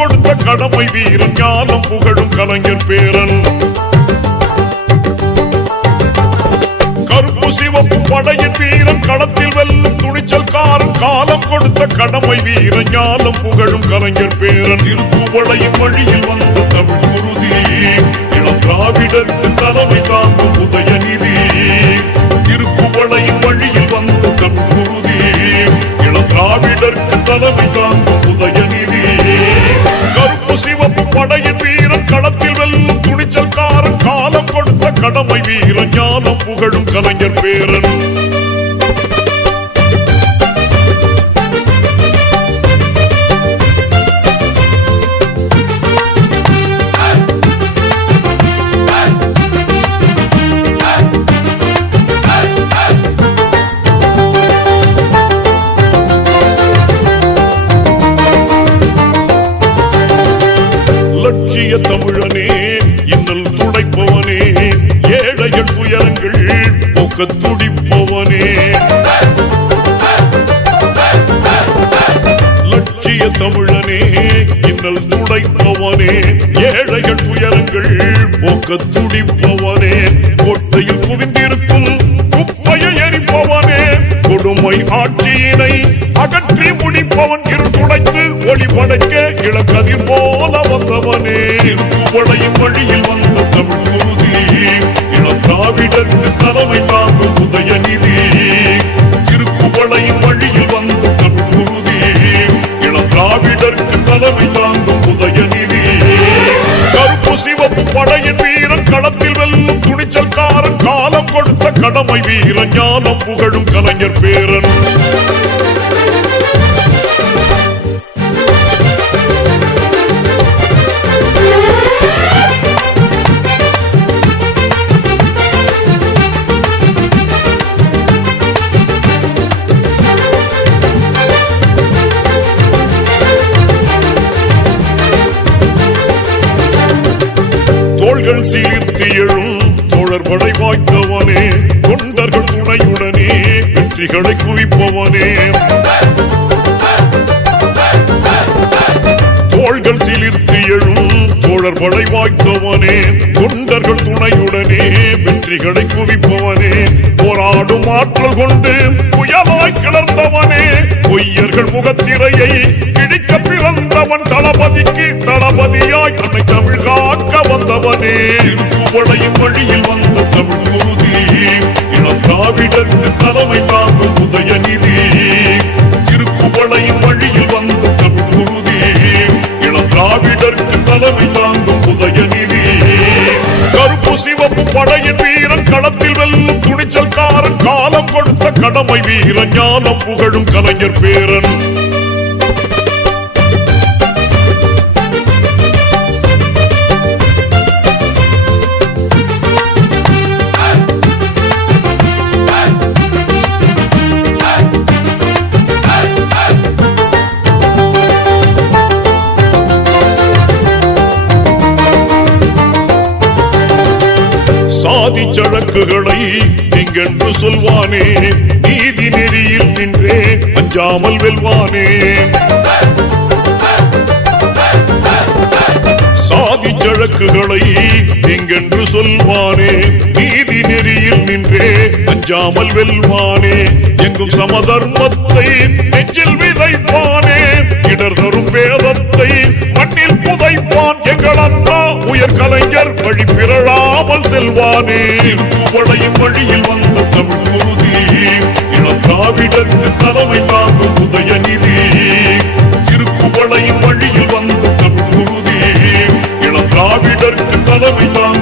கொடுத்த கடமை வீரன் ஞானம் புகழும் கலைஞர் பேரன். கருப்பு சிவப்பு படையின் வீரன் களத்தில் வெல்லும் துணிச்சல்காரன் காலம் கொடுத்த கடமை வீரன் ஞானம் புகழும் கலைஞர் பேரன். திருக்குவளையின் வழியில் வந்த தமிழ் குருதி இளம் திராவிடருக்கு தலைமை தாங்கும் உதயநிதி. திருக்குவளையின் வழியில் வந்த தமிழ் குருதி இளம் திராவிடருக்கு தலைமை தாங்கும் உதயநிதி. கருப்பு சிவப்பு படையின் வீரன் களத்தில் வெல்லும் துணிச்சல்காரன் காலம் கொடுத்த கடமை வீரன் ஞானம் புகழும் கலைஞர் பேரன். லட்சிய தமிழனே இன்னல் துடைப்பவனே ஏழைகள் துயரங்கள் போக்க துடிப்பவனே. லட்சிய தமிழனே இன்னல் துடைப்பவனே ஏழைகள் துயரங்கள் போக்க துடிப்பவனே. கோட்டையில் குவிந்திருக்கும் குப்பையை எரிப்பவனே கொடுமை ஆட்சியினை அகற்றி முடிப்பவன். இருந்துடைத்து ஒளி படைக்க இளக்கதிர் போல வந்தவனே. திருக்குவளையின் வழியில் வந்த தமிழ் குருதி இளம் திராவிடருக்கு தலைமை தாங்கும் உதயநிதி. திருக்குவளையின் வழியில் வந்த தமிழ் குருதி இளம் திராவிடருக்கு தலைமை தாங்கும் உதயநிதி. கருப்பு சிவப்பு படையின் வீரன் களத்தில் வெல்லும் துணிச்சல்காரன் காலம் கொடுத்த கடமை வீரன் ஞானம் புகழும் கலைஞர் பேரன். தோள்கள் சீர்த்தி எழும் தோழர்படை வாய்த்தவனே தொண்டர்கள் துணையுடனே வெற்றிகளை குவிப்பவனே. தோள்கள் சீர்த்தி எழும் தோழர்படை வாய்த்தவனே தொண்டர்கள் துணையுடனே வெற்றிகளை குவிப்பவனே. போராடும் ஆற்றல் கொண்டு புயலாய் கிளர்ந்தவனே பொய்யர்கள் முகத்திரையை கிழிக்க பிறந்தவன். தளபதிக்கு தளபதியாய் அன்னை தமிழ் காக்க வந்தவனே. திருக்குவளையின் வழியில் வந்த தமிழ் குருதி இளம் திராவிடருக்கு தலைமை தாங்கும் உதயநிதி. திருக்குவளையின் வழியில் வந்த தமிழ் குருதி இளம் திராவிடருக்கு தலைமை தாங்கும் உதயநிதி. கருப்பு சிவப்பு படையின் வீரன் களத்தில் வெல்லும் துணிச்சல்காரன் காலம் கொடுத்த கடமை வீரன் ஞானம் புகழும் கலைஞர் பேரன். சாதி சழக்குகளை நீங்கென்று சொல்வானே நீதி நெறியில் நின்றே அஞ்சாமல் வெல்வானே. சாதி சழக்குகளை நீங்கென்று சொல்வானே நீதி நெறியில் நின்றே அஞ்சாமல் வெல்வானே. எங்கும் சமதர்மத்தை நெஞ்சில் விதைப்பானே இடர் தரும் வேதத்தை மண்ணில் புதைப்பான். எங்கள் அண்ணா உயர் கலைஞர் வழி பிறழாமல் செல்வானே. திருக்குவளையின் வழியில் வந்த தமிழ் குருதி இளம் திராவிடருக்கு தலைமை தாங்கும் உதயநிதி. திருக்குவளையின் வழியில் வந்த தமிழ் குருதி இளம் திராவிடருக்கு தலைமை தாங்கும்